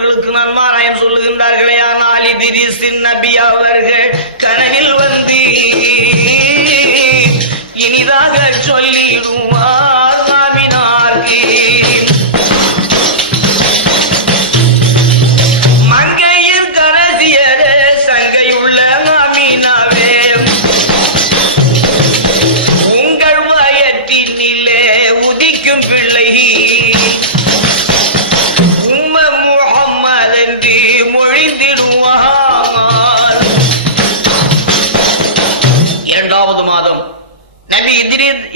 அவர்களுக்கு நன்மாராயம் சொல்லுகின்றார்களே ஆனால் இதிரி சின்னபி அவர்கள் கனவில் வந்து இனிதாக சொல்லிடும்.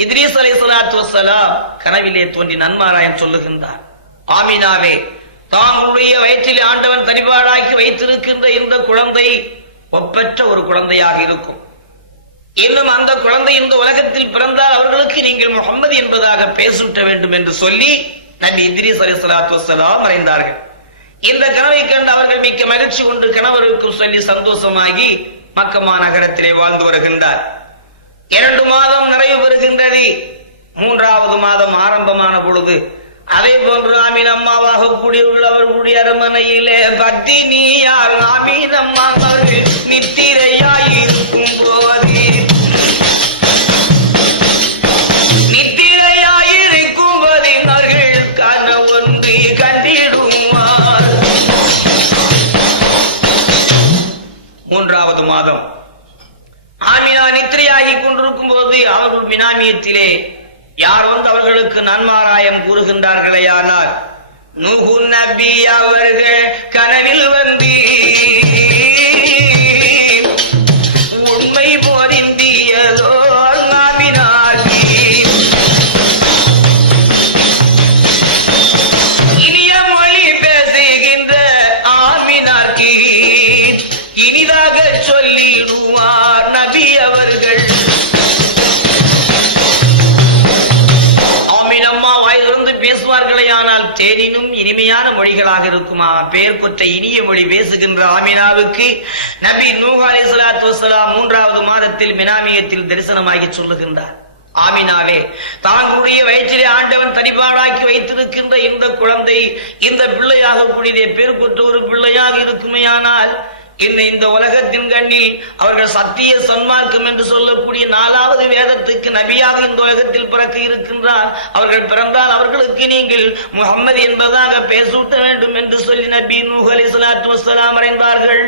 இத்ரீஸ் இத்ரீஸ் சலாத்து வசலாம் கனவிலே தோன்றி நன்மாராயன் சொல்லுகின்றார். ஆமினாவே தாங்களுடைய வயிற்றில் ஆண்டவன் தனிபாடாக்கி வைத்திருக்கின்ற இந்த குழந்தை ஒப்பற்ற ஒரு குழந்தையாக இருக்கும். இன்னும் அந்த குழந்தை இந்த உலகத்தில் பிறந்தால் அவர்களுக்கு நீங்கள் முகமது என்பதாக பேசுட்ட வேண்டும் என்று சொல்லி நபி இத்ரீஸ் அலி சலாத்து வசலாம் மறைந்தார்கள். இந்த கனவை கண்டு அவர்கள் மிக்க மகிழ்ச்சி கொண்டு கணவருக்கும் சொல்லி சந்தோஷமாகி மக்கமா நகரத்திலே வாழ்ந்து வருகின்றார். இரண்டு மாதம் நிறைவு பெறுகின்றது. மூன்றாவது மாதம் ஆரம்பமான பொழுது. அதே போன்று ஆமீன் அம்மாவாக கூடியுள்ளவர் கூடிய அரமனையிலே பத்தினியார் ஆமீன் அம்மாவாக நித்திரையாயிருக்கும். நூகு நபி அவர்கள் கனவில் இருக்குமா பெயர் கொற்ற இனிய மொழி பேசுகின்ற ஆமினாவுக்கு நபி நூஹ் அலைஹிஸ்ஸலாத்து வஸ்ஸலாம் மூன்றாவது மாதத்தில் மினாமியத்தில் தரிசனமாகி சொல்லுகின்றார். ஆமினாவே தாங்களுடைய வயிற்றிலே ஆண்டவன் தனிபாடாக்கி வைத்திருக்கின்ற இந்த குழந்தை இந்த பிள்ளையாக கூடிய பேர் கொற்ற ஒரு பிள்ளையாக இருக்குமேயானால் இந்த இந்த உலகத்தின் கண்ணில் அவர்கள் சத்திய சன்மார்க்கம் என்று சொல்லக்கூடிய நாலாவது வேதத்துக்கு நபியாக இந்த உலகத்தில் பிறக்க இருக்கின்றார். அவர்கள் பிறந்தால் அவர்களுக்கு நீங்கள் முகம்மது என்பதாக பேசூட்ட வேண்டும் என்று சொல்லி நபி நூஹ் அலி சலாத்து வசலாம் அடைந்தார்கள்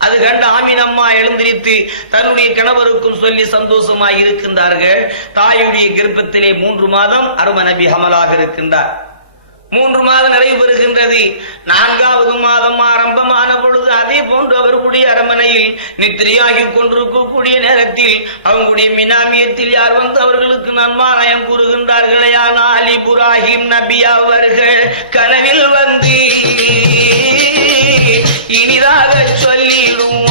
அது கண்டு ஆமீன் அம்மா எழுந்திரித்து தன்னுடைய கணவருக்கும் சொல்லி சந்தோஷமாக இருக்கின்றார்கள். தாயுடைய கர்ப்பத்திலே மூன்று மாதம் அரும நபி ஹமலாக இருக்கின்றார். மூன்று மாதம் நிறைவு பெறுகின்றது. நான்காவது மாதம் ஆரம்பமான பொழுது அதே போன்று அவர்களுடைய அரண்மனையில் நித்திரையாகி கொண்டிருக்கக்கூடிய நேரத்தில் அவங்களுடைய மினாமியத்தில் யார் வந்து அவர்களுக்கு நன்மாராயம் கூறுகின்றார்களே? ஆனால் இப்ராஹிம் நபி அவர்கள் கனவில் வந்து இனிதாக சொல்லிடும்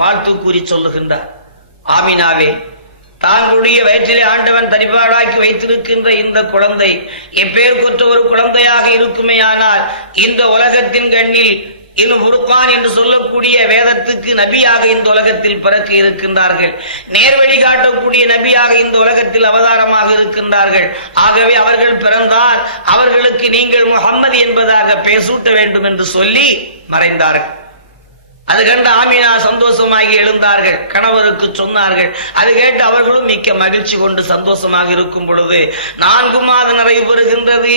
வாழ்த்து கூறி சொல்லுகின்றார். ஆமினாவே தாங்களுடைய வயிற்றிலே ஆண்டவன் தரிபாடாக்கி வைத்திருக்கின்ற இந்த குழந்தை எப்பேர் கொற்ற ஒரு குழந்தையாக இருக்குமே ஆனால் இந்த உலகத்தின் கண்ணில் இன்னும் உருப்பான் என்று சொல்லக்கூடிய வேதத்துக்கு நபியாக இந்த உலகத்தில் பிறக்க இருக்கின்றார்கள். நேர்வழி காட்டக்கூடிய நபியாக இந்த உலகத்தில் அவதாரமாக இருக்கின்றார்கள். ஆகவே அவர்கள் பிறந்தால் அவர்களுக்கு நீங்கள் முகம்மது என்பதாக பேசூட்ட வேண்டும் என்று சொல்லி மறைந்தார்கள். அது கண்டு ஆமினா சந்தோஷமாகி எழுந்தார்கள். கணவருக்கு சொன்னார்கள். அது கேட்டு அவர்களும் மிக்க மகிழ்ச்சி கொண்டு சந்தோஷமாக இருக்கும் பொழுது நான்கு மாதம் நிறைவு பெறுகின்றது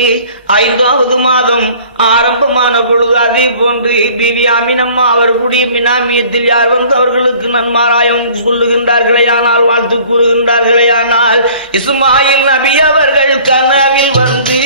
ஐந்தாவது மாதம் ஆரம்பமான பொழுது அதே போன்று பிவி ஆமினம்மா அவர்களுடைய மினாமியத்தில் யார் வந்து அவர்களுக்கு நன்மாராயம் சொல்லுகின்றார்களே ஆனால் வாழ்த்து கூறுகின்றார்களே ஆனால் இசுமாயில் நபி அவர்கள் கனவில் வந்து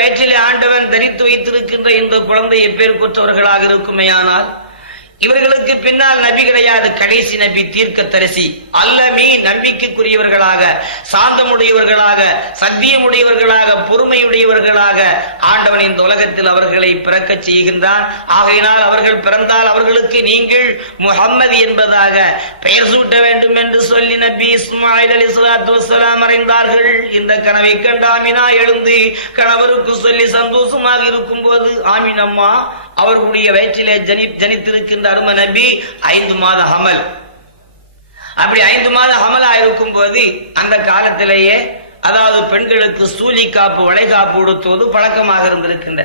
வயிற்றிலே ஆண்டவன் தரித்து வைத்திருக்கின்ற இந்த குழந்தை எப்பேர் கொற்றவர்களாக இருக்குமேயானால் இவர்களுக்கு பின்னால் நபி கிடையாது கடைசி நபி தீர்க்க தரிசி அல்லமீ நம்பிக்கைக்குரியவர்களாக சாந்தமுடையவர்களாக சத்தியமுடையவர்களாக பொறுமையுடையவர்களாக ஆண்டவன் இந்த உலகத்தில் அவர்களை பிறக்க செய்கின்றான். ஆகையினால் அவர்கள் பிறந்தால் அவர்களுக்கு நீங்கள் முகம்மது என்பதாக பெயர் சூட்ட வேண்டும் என்று சொல்லி நபி இஸ்மாயில் அலி சலாத்து வசலாம் அறிந்தார்கள். இந்த கனவை கண்ட ஆமினா எழுந்து கணவருக்கு சொல்லி சந்தோஷமாக இருக்கும் போது ஆமினம்மா அவர்களுடைய வயிற்றிலே ஜனி ஜனித்திருக்கின்ற அரும நபி ஐந்து மாத அமல் அப்படி ஐந்து மாத அமலா இருக்கும் போது அந்த காலத்திலேயே அதாவது பெண்களுக்கு சூலி காப்பு வளைகாப்பு உடுத்துவது பழக்கமாக இருந்திருக்கின்ற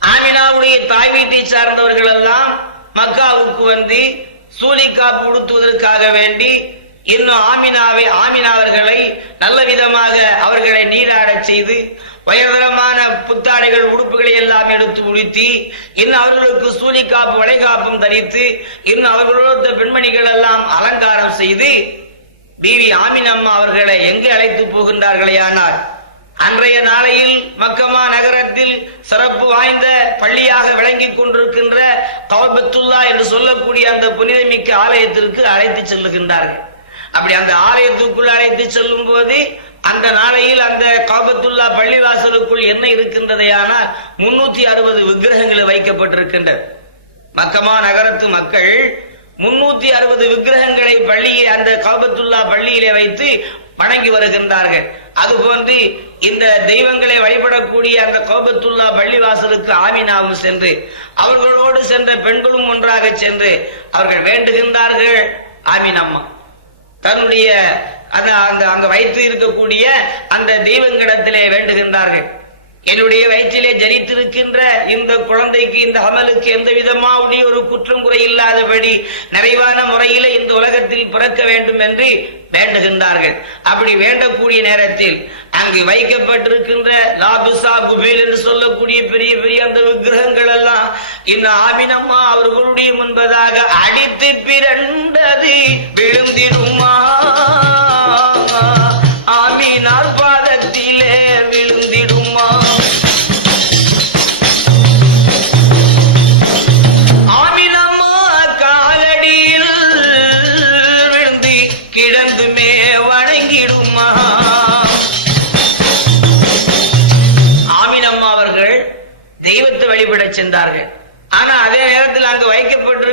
ஆமினாவுடைய தாய் வீட்டை சார்ந்தவர்கள் எல்லாம் மக்காவுக்கு வந்து சூலி காப்பு உடுத்துவதற்காக வேண்டி இன்னும் ஆமினாவை ஆமினாவர்களை நல்ல விதமாக அவர்களை நீராடச் செய்து உயர்தரமான புத்தாடைகள் உடுப்புகளை எல்லாம் எடுத்து உடுத்தி இன்னும் அவர்களுக்கு சூழிக்காப்பு வளைகாப்பும் தரித்து இன்னும் அவர்களோட பெண்மணிகள் எல்லாம் அலங்காரம் செய்து பிவி ஆமினம்மா அவர்களை எங்கு அழைத்து போகின்றார்களே ஆனால் அன்றைய நாளையில் மக்கமா நகரத்தில் சிறப்பு வாய்ந்த பள்ளியாக விளங்கிக் கொண்டிருக்கின்ற கவபத்துல்லா என்று சொல்லக்கூடிய அந்த புனிதமிக்க ஆலயத்திற்கு அழைத்து செல்லுகின்றார்கள். அப்படி அந்த ஆலயத்துக்குள் அழைத்து செல்லும் போது அந்த நாளையில் அந்த காபத்துல்லா பள்ளிவாசலுக்குள் என்ன இருக்கின்றதையானால் முன்னூத்தி அறுபது விக்கிரகங்களை வைக்கப்பட்டிருக்கின்றது மக்கமா நகரத்து மக்கள் முன்னூத்தி அறுபது விக்கிரகங்களை பள்ளியை அந்த காபத்துல்லா பள்ளியிலே வைத்து வணங்கி வருகின்றார்கள். அதுபோன்று இந்த தெய்வங்களை வழிபடக்கூடிய அந்த கோபத்துல்லா பள்ளிவாசலுக்கு ஆமினாவும் சென்று அவர்களோடு சென்ற பெண்களும் ஒன்றாக சென்று அவர்கள் வேண்டுகின்றார்கள். ஆமினம்மா தன்னுடைய அந்த அந்த அங்க வைத்து இருக்கக்கூடிய அந்த தெய்வங்களிடத்திலே வேண்டுகின்றார்கள். என்னுடைய வயிற்றிலே ஜனித்திருக்கின்ற இந்த குழந்தைக்கு இந்த அமலுக்கு எந்த விதமாவுடைய ஒரு குற்றம் குறை இல்லாதபடி நிறைவான முறையில இந்த உலகத்தில் பிறக்க வேண்டும் என்று வேண்டுகின்றார்கள். அப்படி வேண்டக்கூடிய நேரத்தில் அங்கு வைக்கப்பட்டிருக்கின்ற லாபிசா குபேல் என்று சொல்லக்கூடிய பெரிய பெரிய அந்த விக்கிரகங்கள் எல்லாம் இந்த ஆவினம்மா அவர்களுடைய முன்பதாக அடித்து பிறண்டது விழுந்திடுமா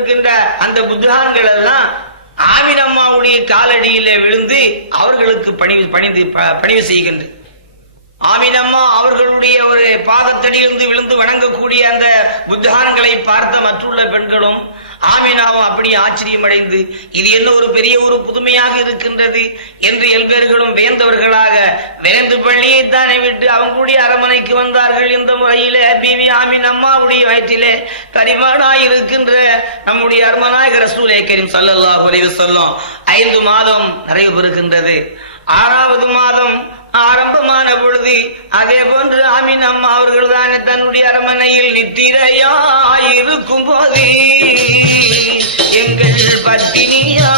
இருக்கின்ற அந்த புத்தகங்கள் எல்லாம் ஆவினம்மாவுடைய காலடியிலே விழுந்து அவர்களுக்கு பணிவு பணிந்து ப- பணிவு செய்கின்றது ஆமினம்மா அவர்களுடைய ஒரு பாதத்தடியிலிருந்து விழுந்து வணங்கக்கூடிய அந்த புத்தகான்களை பார்த்த மற்றுள்ள பெண்களும் ஆமினாவும் அப்படியே ஆச்சரியமடைந்து இது என்ன ஒரு பெரிய ஒரு புதுமையாக இருக்கின்றது என்று எல்பேர்களும் வியந்தவர்களாக விரைந்து பள்ளியை தானே விட்டு அவங்களுடைய அரமனைக்கு வந்தார்கள் இந்த முறையில பிவி ஆமின் அம்மாவுடைய வயிற்றிலே கரிமானாய் இருக்கின்ற நம்முடைய அருமநாயகர் ரசூலே கரீம் குறைவு சொல்லும் ஐந்து மாதம் நிறைவு பெறுகின்றது. ஆறாவது மாதம் ஆரம்பமான பொழுது அதே போன்று அமீன் அம்மா அவர்கள் தானே தன்னுடைய அரமனையில் நித்திரையாயிருக்கும் போது எங்கள் பத்தினியா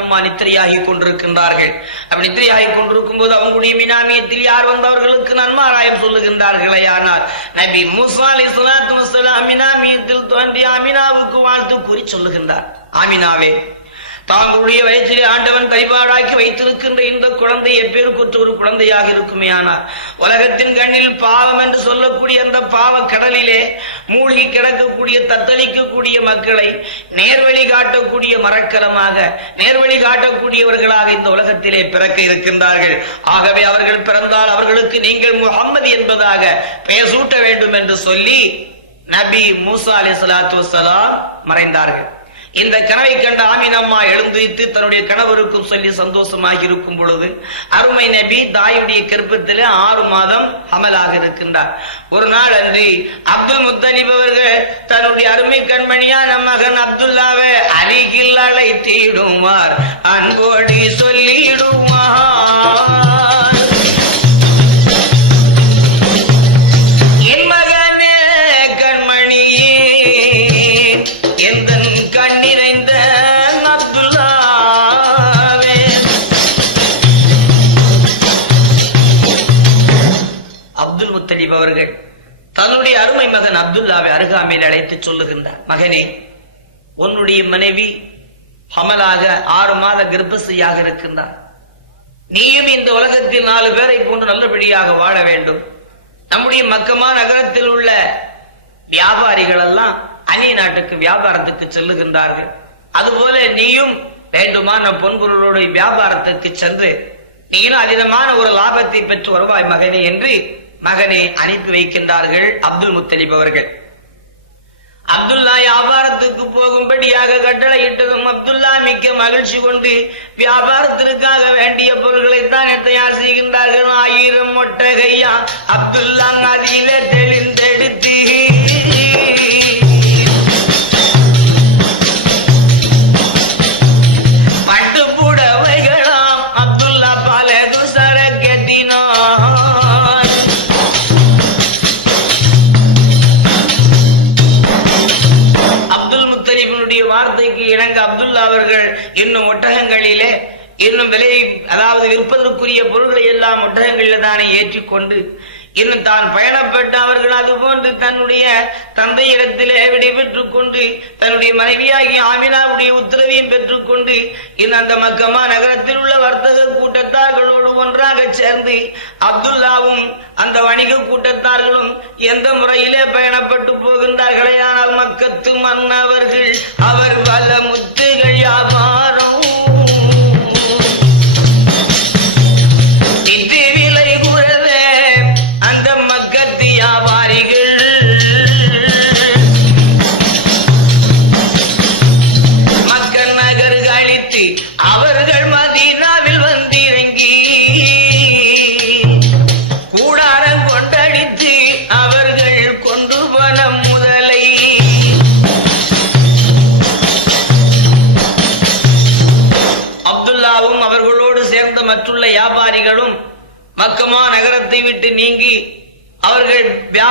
அம்மா நித்திரையாகி கொண்டிருக்கின்றார்கள். அப்படி நித்திரையாகி கொண்டிருக்கும் போது அவங்களுடைய மினாமியத்தில் யார் வந்தவர்களுக்கு நன்மாராயம் சொல்லுகின்றார்களே ஆனால் நபி மூசா அலி சலாத்து மினாமியத்தில் தோன்றி அமினாவுக்கு வாழ்த்து கூறி சொல்லுகின்றார். ஆமினாவே தாங்களுடைய வயிற்றிலே ஆண்டவன் கைபாடாக்கி வைத்திருக்கின்ற இந்த குழந்தை எப்பேருக்குற்ற ஒரு குழந்தையாக இருக்குமே ஆனால் உலகத்தின் கண்ணில் பாவம் என்று சொல்லக்கூடிய அந்த பாவ கடலிலே மூழ்கி கிடக்கக்கூடிய தத்தளிக்கக்கூடிய மக்களை நேர்வழி காட்டக்கூடிய மரக்கலமாக நேர்வழி காட்டக்கூடியவர்களாக இந்த உலகத்திலே பிறக்க இருக்கின்றார்கள். ஆகவே அவர்கள் பிறந்தால் அவர்களுக்கு நீங்கள் முகம்மது என்பதாக பெயர் சூட்ட வேண்டும் என்று சொல்லி நபி மூசா அலி சலாத்து மறைந்தார்கள். இந்த கனவை கண்ட ஆமினம்மா வைத்து தன்னுடைய கணவருக்கும் சொல்லி சந்தோஷமாக இருக்கும் பொழுது அருமை நபி தாயுடைய கர்ப்பத்திலே ஆறு மாதம் அமலாக இருக்கின்றார். ஒரு நாள் அன்று அப்துல் முத்தலிப் அவர்கள் தன்னுடைய அருமை கண்மணியான மகன் அப்துல்லாவை அருகில் அழைத்திடுமார். அன்போடு சொல்லிடுமார். அப்துல்லாவை அருகாமையில் அழைத்து சொல்லுகின்றார் மகனே உன்னுடைய மனைவி ஹமலாக ஆறு மாத கர்ப்பசியாக இருக்கின்றார். நீயும் இந்த உலகத்தில் நாலு பேரை போன்று நல்லபடியாக வாழ வேண்டும். நம்முடைய மக்கமா நகரத்தில் உள்ள வியாபாரிகள் எல்லாம் அந்நிய நாட்டுக்கு வியாபாரத்துக்கு செல்லுகின்றார்கள். அதுபோல நீயும் வேண்டுமான பொன்பொருளுடைய வியாபாரத்துக்கு சென்று நீங்களும் அதிகமான ஒரு லாபத்தை பெற்று வருவாய் மகனே என்று மகனை அனுப்பி வைக்கின்றார்கள் அப்துல் முத்தலிப் அவர்கள். அப்துல்லா வியாபாரத்துக்கு போகும்படியாக கட்டளையிட்டதும் அப்துல்லா மிக்க மகிழ்ச்சி கொண்டு வியாபாரத்திற்காக வேண்டிய பொருட்களை தானே தயார் செய்கின்றார்கள். ஆயிரம் ஒட்டகையா? அப்துல்லா அதிலே தெளிந்தெடுத்து கொண்டு இன்னும் தான் பயணப்பட்ட அவர்கள் அதுபோன்று தன்னுடைய தந்தையிடத்திலே விடை பெற்றுக் கொண்டு தன்னுடைய மனைவியாகிய ஆமினாவுடைய உத்தரவையும் பெற்றுக் கொண்டு இன்னும் அந்த மக்கமா நகரத்தில் உள்ள வர்த்தக கூட்டத்தார்களோடு ஒன்றாக சேர்ந்து அப்துல்லாவும் அந்த வணிக கூட்டத்தார்களும் எந்த முறையிலே பயணப்பட்டு போகின்றார்களே ஆனால் மக்கத்து மன்னவர்கள் அவர் பல முத்துகள் வியாபாரம்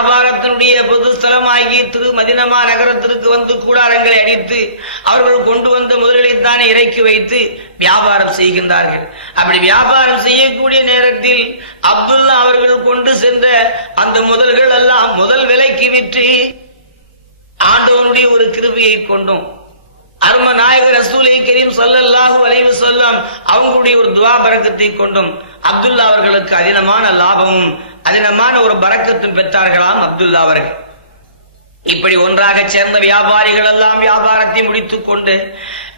வியாபாரத்தினுடைய பொது ஸ்தலமாகி திரு மதினமா நகரத்திற்கு வந்து கூடாரங்களை அடித்து அவர்கள் கொண்டு வந்த முதலீட்டானே இறக்கி வைத்து வியாபாரம் செய்கின்றார்கள். அப்படி வியாபாரம் செய்யக்கூடிய நேரத்தில் அப்துல்லா அவர்கள் கொண்டு சென்ற அந்த முதல்கள் எல்லாம் முதல் விலைக்கு விற்று ஆண்டவனுடைய ஒரு கிருபியை கொண்டோம். அரும நாயகர் ரசூலை கரீம் ஸல்லல்லாஹு அலைஹி சொல்லம் அவங்களுடைய ஒரு துவா பறக்கத்தை கொண்டும் அப்துல்லா அவர்களுக்கு அதிகமான லாபமும் அதினமான ஒரு பறக்கத்தும் பெற்றார்களாம் அப்துல்லா அவர்கள். இப்படி ஒன்றாக சேர்ந்த வியாபாரிகள் எல்லாம் வியாபாரத்தை முடித்துக் கொண்டு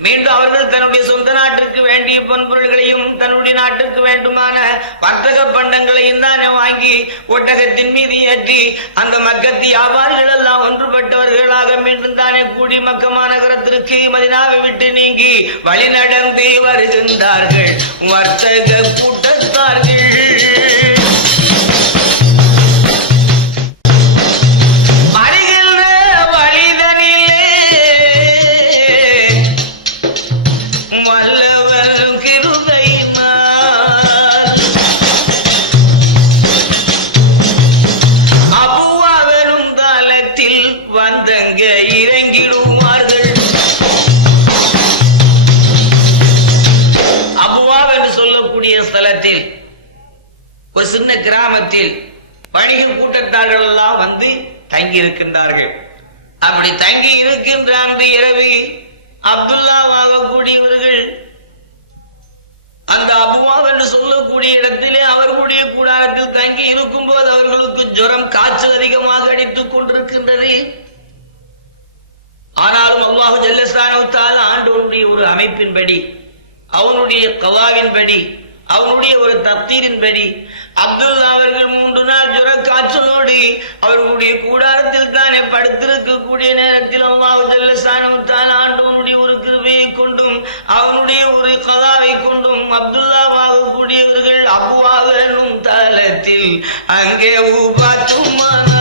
மீண்டும் அவர்கள் தன்னுடைய சொந்த நாட்டிற்கு வேண்டிய பொன்பொருள்களையும் தன்னுடைய நாட்டிற்கு வேண்டுமான வர்த்தக பண்டங்களையும் தானே வாங்கி ஒட்டகத்தின் மீது ஏற்றி அந்த மக்கத்து வியாபாரிகள் எல்லாம் ஒன்றுபட்டவர்களாக மீண்டும் தானே கூடி மக்க மாநகரத்திற்கு மதினாவை விட்டு நீங்கி வழிநடந்து வருகின்றார்கள். வர்த்தக கூட்டத்தார்கள் என்று ஸ்தலத்தில் ஒரு சின்ன கிராமத்தில் வணிக கூட்டத்தார்கள் எல்லாம் வந்து தங்கி இருக்கின்றார்கள் அப்படி தங்கி இருக்கின்ற அந்த இரவு அப்துல்லாவாக கூடியவர்கள் அந்த அபுவாவ் என்று சொல்லக்கூடிய இடத்திலே அவர்களுடைய கூடாரத்தில் தங்கி இருக்கும் போது அவர்களுக்கு ஜுரம் காய்ச்சல் அதிகமாக அடித்துக் கொண்டிருக்கின்றது. ஆனாலும் அல்லாஹு ஜல்லஸ்தானத்தால் ஆண்டவனுடைய ஒரு அமைப்பின்படி அவனுடைய கவாவின்படி அவனுடைய ஒரு தப்தீரின்படி அப்துல்லா அவர்கள் மூன்று நாள் ஜுர காய்ச்சலோடு அவர்களுடைய கூடாரத்தில் தானே படுத்திருக்கக்கூடிய நேரத்தில் அல்லாஹு ஆண்டவனுடைய ஒரு கிருபையை கொண்டும் அவனுடைய ஒரு கதாவை கொண்டும் அப்துல்லாவாக கூடியவர்கள் அபுவாக தளத்தில் தலத்தில் அங்கே உபாத்துமான